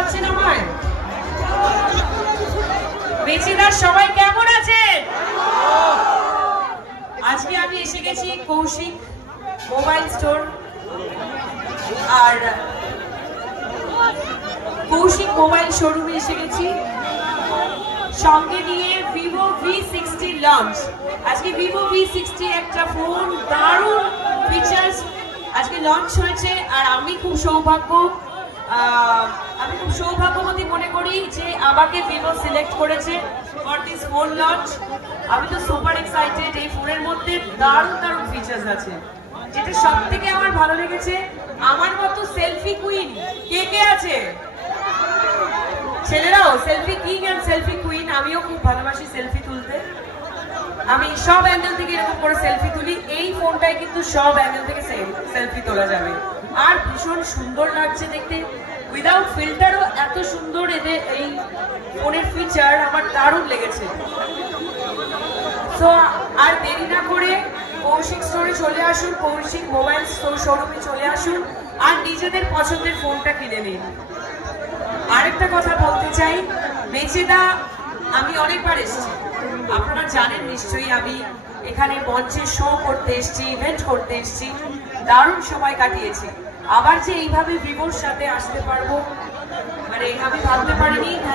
পাচ্ছেন আমায়? বেচিদার সবাই কেমন আছেন? আজকে আমি এসে গেছি কৌশিক মোবাইল স্টোর, আর কৌশিক মোবাইল শোরুমে এসে গেছি সঙ্গে নিয়ে ভিভো V60 লঞ্চ। আজকে ভিভো V60 একটা ফোন, দারুণ ফিচার্স আজকে লঞ্চ হয়েছে। আর আমি খুব সৌভাগ্যবতী মনে করি যে আমাকে ভিভো সিলেক্ট করেছে ফর দিস ফোন লঞ্চ। আমি তো সুপার এক্সাইটেড। এই ফোনের মধ্যে দারুণ দারুণ ফিচার্স আছে। যেটা সব থেকে আমার ভালো লেগেছে, আমার মতো সেলফি কুইন কে কে আছে? ছেলেরাও selfie king and selfie queen. আমিও খুব ভালোবাসি সেলফি তুলতে। আমি সব অ্যাঙ্গেল থেকে এরকম করে সেলফি তুলি। এই ফোনটায় কিন্তু সব অ্যাঙ্গেল থেকে সেলফি তোলা যাবে। আর ভীষণ সুন্দর লাগছে দেখতে, উইদাউট ফিল্টারও এত সুন্দর এদের এই ফোনের ফিচার আমার দারুণ লেগেছে। তো আর দেরি না করে কৌশিক স্টোরে চলে আসুন, কৌশিক মোবাইল স্টোর শোরুমে চলে আসুন আর নিজেদের পছন্দের ফোনটা কিনে নিন। আরেকটা কথা বলতে চাই, বেচেদা আমি অনেকবার এসেছি, আপনারা জানেন নিশ্চয়ই। আমি এখানে মঞ্চে শো করতে এসেছি, ইভেন্ট করতে এসেছি, দারুণ সময় কাটিয়েছি। আবার যে এইভাবে ভিভোর সাথে আসতে পারবো, মানে আমি ভাবতে পারিনি।